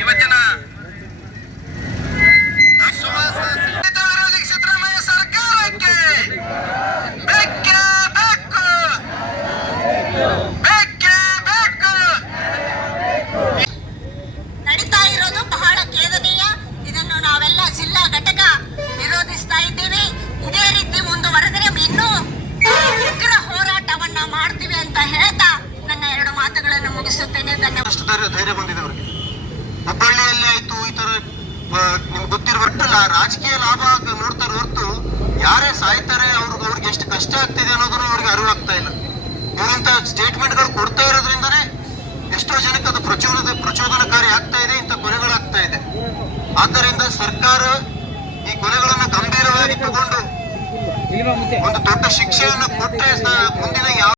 ಇವತ್ತಿನ ವಿರೋಧಿ ಸಿದ್ದರಾಮಯ್ಯ ಸರ್ಕಾರಕ್ಕೆ ಬೇಕೇ ಬೇಕು, ಬೇಕೇ ಬೇಕು. ನಡೀತಾ ಇರೋದು ಬಹಳ ಖೇದನೀಯ. ಇದನ್ನು ನಾವೆಲ್ಲ ಜಿಲ್ಲಾ ಘಟಕ ವಿರೋಧಿಸ್ತಾ ಇದ್ದೀವಿ. ಇದೇ ರೀತಿ ಮುಂದುವರೆದರೆ ಇನ್ನೂ ಉಗ್ರ ಹೋರಾಟವನ್ನ ಮಾಡ್ತೀವಿ ಅಂತ ಹೇಳ್ತಾ ನನ್ನ 2 ಮಾತುಗಳನ್ನು ಮುಗಿಸುತ್ತೇನೆ. ಧನ್ಯವಾದ. ಧೈರ್ಯ ಬಂದಿದೆ ಅವರಿಗೆ. ಹುಬ್ಬಳ್ಳಿಯಲ್ಲಿ ಆಯ್ತು, ಈ ತರ ನಿಮ್ಗೆ ಗೊತ್ತಿರಬೇಕಲ್ಲ, ರಾಜಕೀಯ ಲಾಭ ನೋಡ್ತಾರೆ ಹೊರತು ಯಾರೇ ಸಾಯ್ತಾರೆ ಅವ್ರಿಗೆ ಎಷ್ಟು ಕಷ್ಟ ಆಗ್ತಿದೆ ಅನ್ನೋದನ್ನು ಅವ್ರಿಗೆ ಅರಿವಾಗ್ತಾ ಇಲ್ಲ. ಇವರಂತ ಸ್ಟೇಟ್ಮೆಂಟ್ಗಳು ಕೊಡ್ತಾ ಇರೋದ್ರಿಂದನೇ ಎಷ್ಟೋ ಜನಕ್ಕೆ ಅದು ಪ್ರಚೋದನಕಾರಿ ಆಗ್ತಾ ಇದೆ, ಇಂಥ ಕೊಲೆಗಳಾಗ್ತಾ ಇದೆ. ಆದ್ದರಿಂದ ಸರ್ಕಾರ ಈ ಕೊಲೆಗಳನ್ನು ಗಂಭೀರವಾಗಿ ತಗೊಂಡು ಒಂದು ದೊಡ್ಡ ಶಿಕ್ಷೆಯನ್ನು ಕೊಟ್ಟರೆ ಮುಂದಿನ ಯಾವ